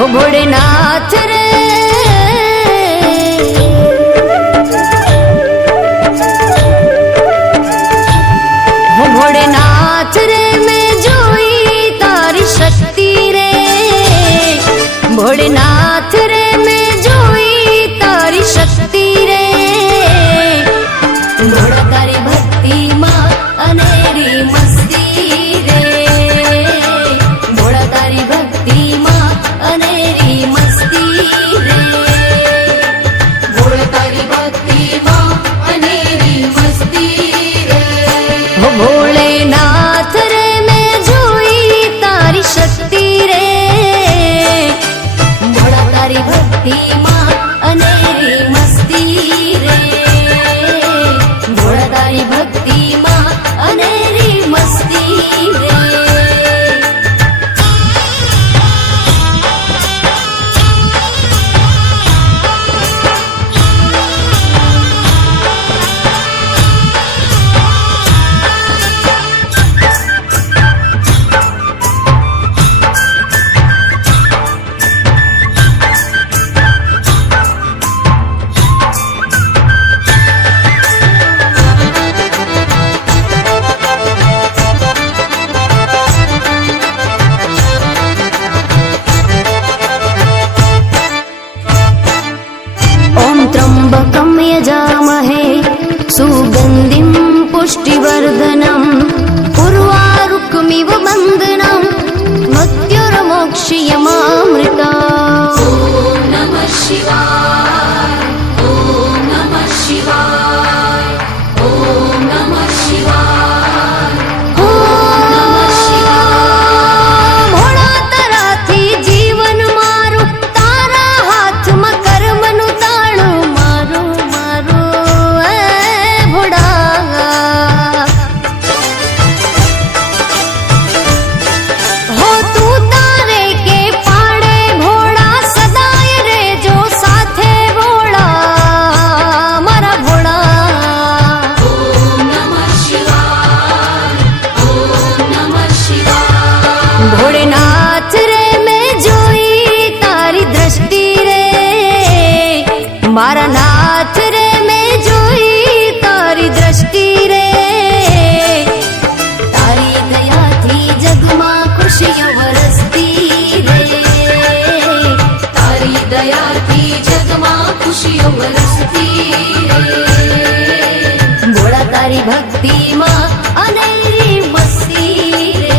हो भोलेनाथ रे हो भोलेनाथ रे मैं जोई तारी शक्ति रे भोलेनाथ रे मैं जोई तारी शक्ति रे भोला तारी भक्ति मां अनेरी मस्ती रे भोला तारी भक्ति मां अनेरी मस्ती रे भोला तारी भक्ति मां अनेरी मस्ती रे हो भोलेनाथ रे मैं जोई तारी शक्ति रे भोला तारी भक्ति मां अनेरी मस्ती रे भोला तारी भक्ति मां अनेरी मस्ती रे त्र्यंबकं यजामहे सुगंधिं पुष्टिवर्धनम् उर्वारुकमिव बन्धनं मृत्युर्मोक्षयमामृता ओम नमः शिवाय ओम नमः शिवाय ओम नमः शिवाय ओम नमः शिवाय भोळा तराथी जीवन मारू तारा हाथમાં કર્મનું તાળું મારું મારું એ ભોળા हो तू तारे के पाड़े भोळा सदाय रे जो साथे भोळा मारा भोळा ओम नमः शिवाय ओम नमः शिवाय भोलेनाथ रे मैं जोई तारी दृष्टि रे मारा नाथ रे मैं जोई तारी दृष्टि रे तारी दया थी जगमा खुशियों वरसती रे तारी दया थी जगमा खुशियों बरसती रे भोला तारी भक्ति मां अनेरी मस्ती रे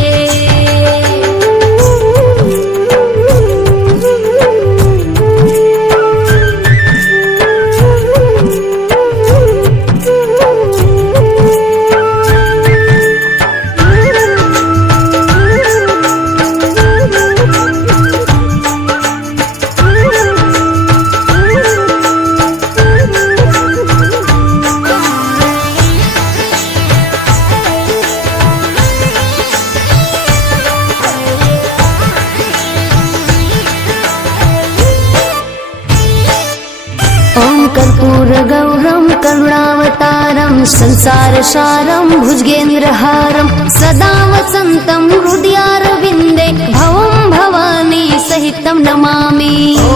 ओम कर्पूरगौरं करुणावतारं संसारसारं भुजगेन्द्रहारं सदा वसन्तं हृदयारविन्दे भवं भवानी सहितं नमामि ॐ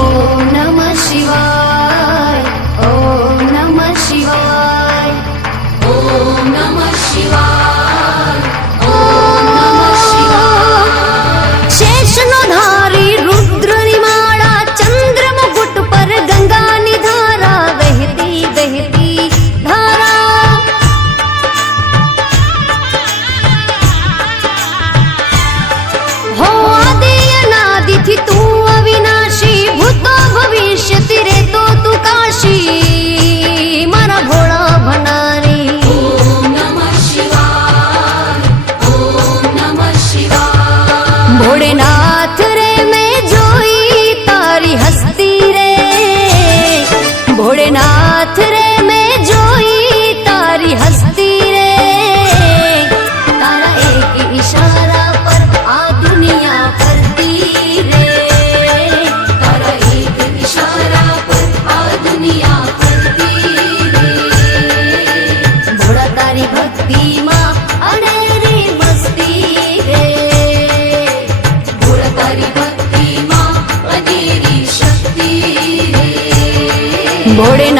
नमः शिवाय ॐ नमः शिवाय ओम नमः शिवाय ओम नमः शिवाय शेषनो धारी रुद्र निमाड़ा चंद्र मुकुट पर गंगा निधारा बहती बहती धारा हो आदि अनादि थी तू अविनाशी भूतो भविष्य तेरे तो तू काशी मारा भोला भंडारी ओम नमः शिवाय ભોળેનાથ